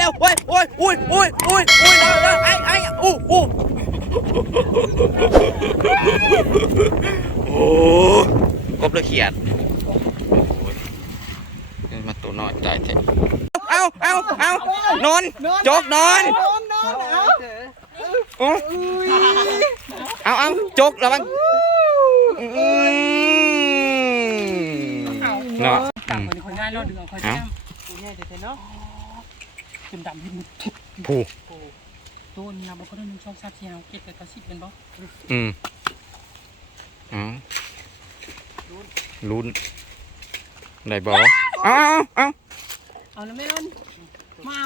แล้วโอ้ยโอ้ยอุ้ยอุ้ยอุ้ยอุ้ยแล้วแล้วไอ้ไอ้อู้อู้โอ้กบเลยเขียดมาตัวน้อยได้เถอะเอาเอาเอานอนจกนอนเอาเอาจกระวังเนาะต่างคนคนง่ายเนาะดึงเอาคนง่ายตัวใหญ่แต่เนาะ จุ่มดำที่มันทุบผู้ตัวนี้นะบอกเขาได้หนึ่งช่องซาเทียวเก็บแต่กระสิบเป็นบ่อืมเอาลุ้นได้บอเอาเอาเอาเอาแล้วไม่ร้อนเมา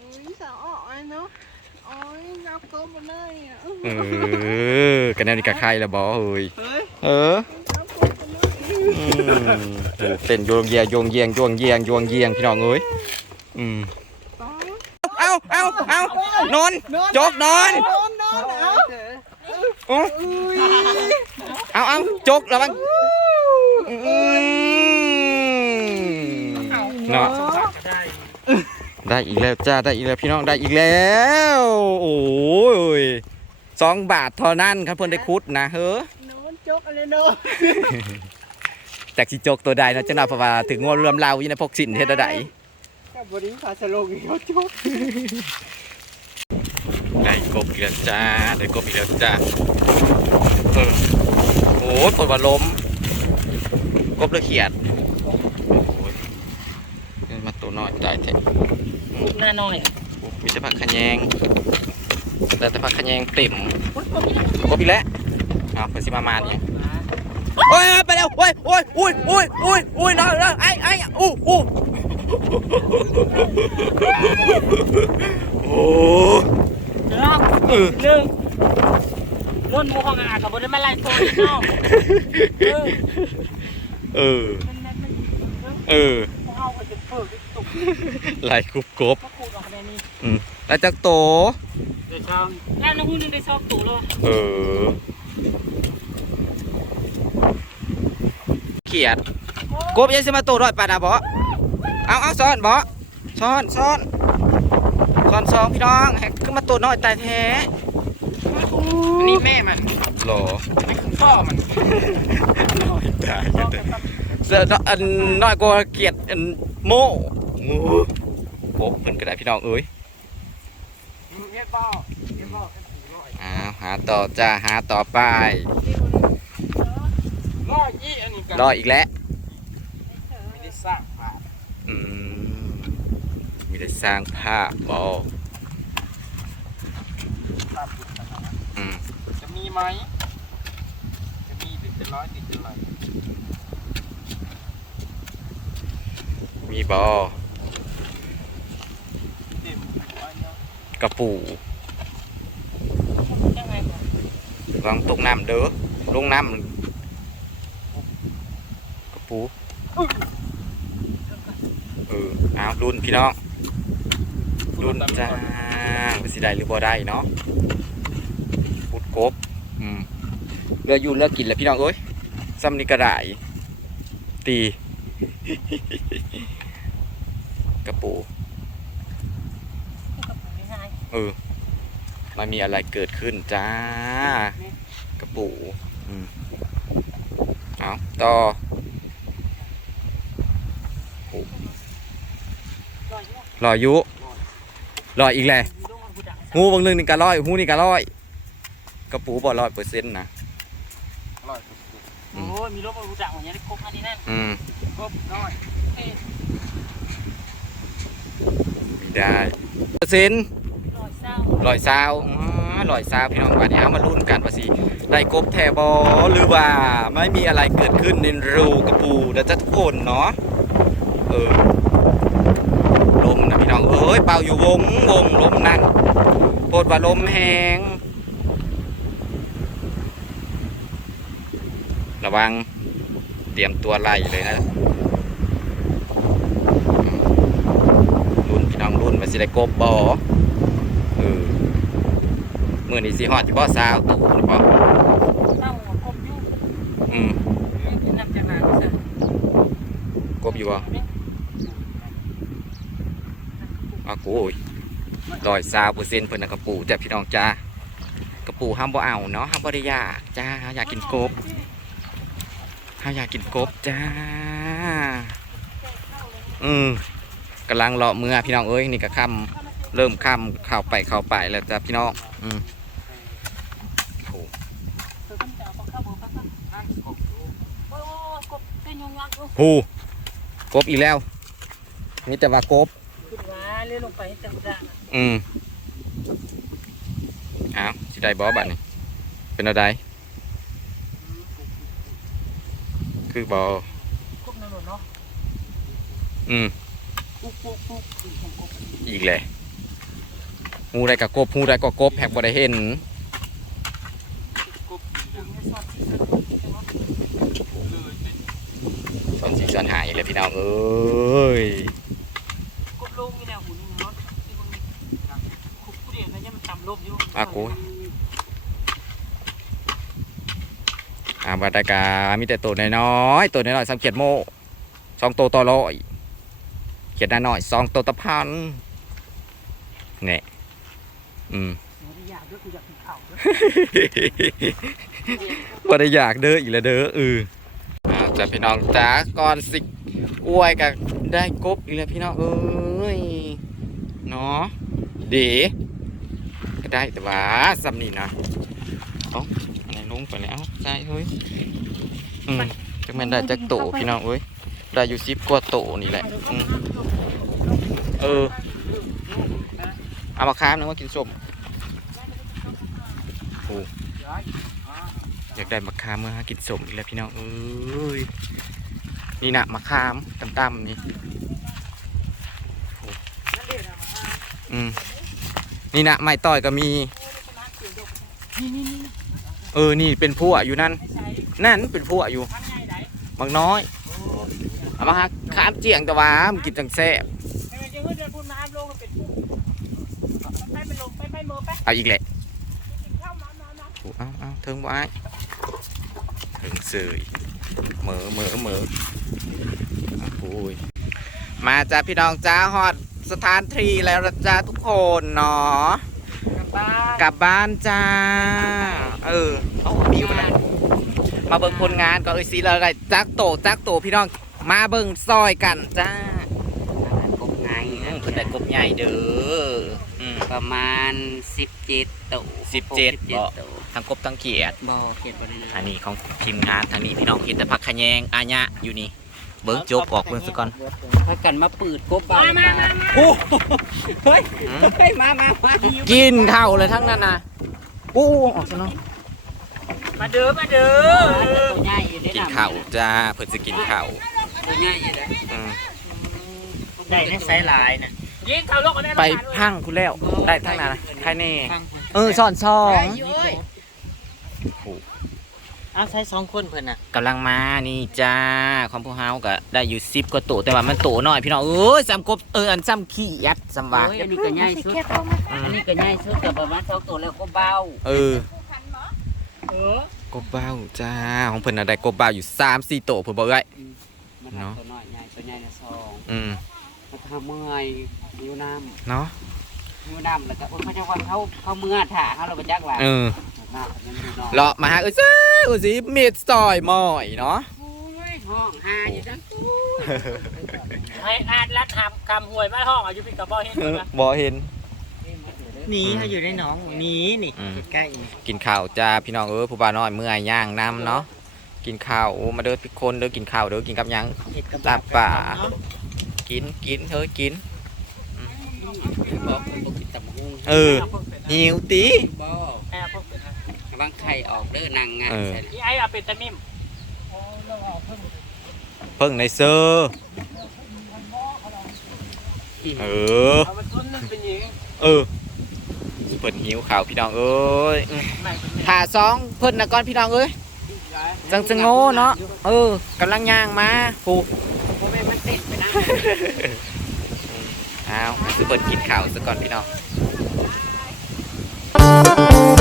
อุ้ยสาวอ้อยเนาะโอ้ยนับโต๊ะมาเลยอะเออกันแนวนี้กับใครละบอเฮ้ยเฮ้ยเออนับโต๊ะมาเลยอืมโอ้เป็นโยงเยียงโยงเยียงโยงเยียงโยงเยียงพี่น้องเอ้ยอืม ป้า เอาเอาเอา นอนจกนอนนอนนอนเอาโอ้อุ้ยเอาเอาจกระวังอืมเนาะได้ได้อีกแล้วจ้าได้อีกแล้วพี่น้องได้อีกแล้ว โอ้ยสองบาทเท่านั้นครับเพื่อนได้คุดนะเฮ้อนอนจกอะไรเนาะจากสิจกตัวใดเนาะจังหวะเพราะว่าถึงงวรวมเราอยู่ในพกสินเฮ็ดได้กับบริษัทสโลงเขาจกได้ กบอีกแล้วจ้าได้กบอีกแล้วจ้าเออโอ้ยปวดว่าล้มกบเลยเขียดโอ้ยนี่มาตัวน้อยได้แท้หน้าน้อยมีแต่ผักขะแยงแต่แต่ผักขะแยงเต็มกบอีกแล้วอ้าวเพิ่นสิมามาเนี่ยโอ้ยไปแล้วโอ้ยโอ้ยอุ้ยอุ้ยอุ้ยอุ้ยน้องน้องไอ้ไอ้อู้อู้โอ้ รอบเออ หนึ่งล้นหมูของอากับบริมาไล่ตัวน้องเออเออ มันแม่ไม่เออเอาไปจะเปิดตุกไหลกรุบกรบก็ขูดออกแบบนี้อืมแล้วจักโต เดี๋ยวช่องแล้วน้องหุ่นนึงได้ซอกตัวเลยเออ เขียดกบยังสิมาโตรอยปาดาบ่เอาเอาซ้อนบ่ซ้อนซ้อน ซ้อนสองพี่น้องแฮกขึ้นมาโตน้อยตายแท้อันนี้แม่มันหรอไม่คือพ่อมันเสือน้อยอันน้อยกว่าเกียดอันโม่โง่โป๊กเพิ่นก็ได้พี่น้องเอ้ยเรียกพ่อเรียกพ่ออ้าวหาต่อจ้าหาต่อไปร้อยยี่อันนี้กันรออีกแล้วไม่ได้สร้างภาพอืม มีแต่สร้างภาพบอภาพบุญนะครับอืมจะมีไหม จะมีติดจะร้อยติดจะไหลมีบอเต็มร้อยเนาะกระปูยังไงก่อนวางตกน้ำเด้อลงน้ำกระปู เออเอารุ่นพี่น้อง รุ่นจ้าว่าสิได้หรือบ่ได้เนาะพุดกบอืมเลือกอยู่เลือกกินแล้วพี่น้องเอ้ยซ้ำนี่ก็ไดตีกระปูง่ายเออมันมีอะไรเกิดขึ้นจ้า กระปูอืมเอาต่อโอ้ลอยยุ ลอยอีกแหละงูบางนึงนี่ก็ลอยหูนี่ก็ลอยกระปูบ่ลอยเปอร์เซ็นต์นะร้อยโอ้ยมีรถบรรทุกจักรอย่างเงี้ยได้ครบอันนี้แน่นอืมครบน้อยเอ้ยไม่ได้เปอร์เซ็นต์ร้อยเศร้าลอยซาวอ๋อลอยซาวพี่น้องวันนี้เอามาลุ้นกันว่าสิได้กบแทบอหรือว่าไม่มีอะไรเกิดขึ้นในรูกระปูแล้วจะทุกคนเนาะเออลมนะพี่น้อง เอ้ยเป่าอยู่วงวงลมนั่นโปรดว่าลมแหงระวังเตรียมตัวไล่เลยนะรุ่นพี่น้องรุ่นมาสิได้กบบอเออมือนี้สิฮอดที่บ่อสาวตู่นะป่เศร้าครบอยู่อืมน้ำจากนาเสร็จกบอยู่บ่ อากูยลอยซาวเปอร์เซ็นต์เพิ่นนะกระปูแต่พี่น้องจ้ากระปูห้ามบ่เอาเนาะห้ามบ่ได้อยากจ้าอยากกินกบห้าอยากกินกบจ้าอืมกำลังเลาะเมื่อพี่น้องเอ้ยนี่ก็ค่ำเริ่มค่ำเข้าไปเข้าไปแล้วจ้าพี่น้องอืมโอ้เธอขึ้นแต่เอาเข้าบอกเข้าโอ้กบเป็นยงยักษ์โหกบอีกแล้วนี่แต่ว่ากบขึ้นมา เลื่อนลงไปให้จังจังอืมอ้าวสิได้บอบัดนี่เป็นอะไรคือบอกบนั่นหมดเนาะอืมปุ๊บปุ๊บปุ๊บของกบอีกเลยหูได้กับกบหูได้ก็กบแหกบ่ได้เห็นกบยังไม่สอดที่สุดสอนสีสอนหายเลยพี่น้องเอ้ย กบลงนี่แหละหุ่นเนาะที่มึงคุกเรียนนะยังมันต่ำลบ อากูอ่าบัดได้กามีแต่ตัวน้อยๆตัวน้อยๆสังเกตโมสองตัวต่อร้อยเขียนน้อยๆสองตัวตะพันเนี่ยอืมอยากด้วยกูอยากกินข้าวด้วยบ่ได้อยากเด้ออีกแล้วเด้อเอออ่าจ้ะพี่น้องจ้าก่อนสิอวยกับได้กบอีกแล้วพี่น้องเอ้ยเนาะด๋ก็ ได้แต่ว่าสำนี่นะเอ้าอันไหนลงไปแล้วใช่เฮ้ยอืมจักแม่นได้จักโตพี่น้องเอ้ยได้อยู่สิบกว่าโตนี่แหละอืมเออเอามาค้ามนึงว่ากินส้มอยากได้มะขามเมื่อหากินสมอีกแล้วพี่น้องเอ้ยนี่นะมะขามต่ำๆนี่อ้อืม นี่นะไม้ต่อยก็มีนี่นี่นี่เออ นี่เป็นพั่วอยู่นั่นไม่ใช่นั่นเป็นพั่วอยู่ทำไงไหนบางน้อยเอามาหาขามเจียงแต่ว่ามันกินจังแซ่บเออจะเดินพูดมาลงเป็นไปไปลงไปไปเมื่อไปเอาอีกแหละกินข้าวมามามาโอ้เอาเอาเทิงบ่อ้ายเทิงเสยเหมือเหมือเหมืออะโอ้ยมาจ้าพี่น้องจ้าฮอด สถานที่แล้วละจ้าทุกคนเนาะกลับบ้านกลับบ้านจ้า เออเอาบิวไปแล้วมาเบิ่งผลงานก็เอ้ยสิละไรจักโตจักโตพี่น้องมาเบิ่งซอยกันจ้ากบไงอืมเพิ่นได้กบใหญ่เด้ออืมประมาณสิบเจ็ดตัวสิบเจ็ดบ่ตัวทั้งกบทั้งเขียดบ่เขียนบ่ได้เลยอันนี้ของทีมงานทางนี้พี่น้องเห็นแต่ผักขะแยงอาญะอยู่นี่ เบิ่งจบออกเบิ่งซะก่อนถ้ากันมาปืดกบบ้ามามามามาโอ้เฮ้ยอืมเฮ้ยมามามากินข้าวเลยทั้งนั้นนะอู้ออกซะเนาะมาเด้อมาเด้อตัวใหญ่อยู่ได้กินข้าวจ้าเพิ่นสิกินข้าวตัวใหญ่อยู่ได้อืมได้ในไซส์หลายนะยิงข้าวลกกันได้ไปพังคุณแล้วได้ทั้งนั้นนะใครแน่เออสอนสอง เอาใช้สองคนเพิ่นน่ะกำลังมานี่จ้าของพวกเฮาก็ได้อยู่สิบกว่าตัวแต่ว่ามันโตน้อยพี่น้องเอ้ยซ้ำกบเอออันซ้ำขี้ยัดซ้ำว่าโอ้ยอันนี้ก็ใหญ่สุดอือันมนี้ก็ใหญ่สุดกับประมาณสองตัวแล้วก็เบาเออเออกบเบ้าจ้าของเพิ่นน่ะได้กบเบ้าอยู่สามสี่โตเพิ่นบอกไว้มันเนาะตัวน้อยใหญ่ตัวใหญ่ละสองอืมมันทำเมื่อยอยู่น้เนาะำอยู่น้ำแล้วก็โอ้ยเขาจะว่าเขาเขาเมื่อถ่าเขาเราไปจักว่าเออน้ำยังอยู่น้อยเลาะมาหาเอ้ยซิเอ้ยสิเม็ดซอยหม้อยเนาะ โอ้ยห้องหาอยู่ดังตู้ให้อาดรัดหามคำหวยมาห้องอายุพี่กับบ่เห็นคนละบ่เห็น หนีเขาอยู่ในหนองหนีนี่อืม ใกล้กินข้าวจ้าพี่น้องเอ้ยผู้บ่าวน้อยเมื่อยย่างน้ำเนาะกินข้าวมาเด้อทุกคนเด้อกินข้าวเด้อกินกับหยัง เห็ดกับลาบป่ากินกินเฮ้ยกินบอกคนบอกกินตำหุง เออหิวตีบ่แอบพวกเป็นบางไข่ออกเด้อนางงานเออใส่ที่ไอ้เอาเป็นตะนิ่มเพิ่งในเซอร์เออเอามันต้นนึงเป็นหญิงเออเพิ่นหิวข้าวพี่น้องเอ้ยอืมไม่เป็นถ่าสองเพิ่นนะก่อนพี่น้องเอ้ยจังจะโง่เนาะเออกำลังย่างมาผูผมเป็นมันติดไปนะอ้าวคือเพิ่นกินข้าวซะก่อนพี่น้อง เ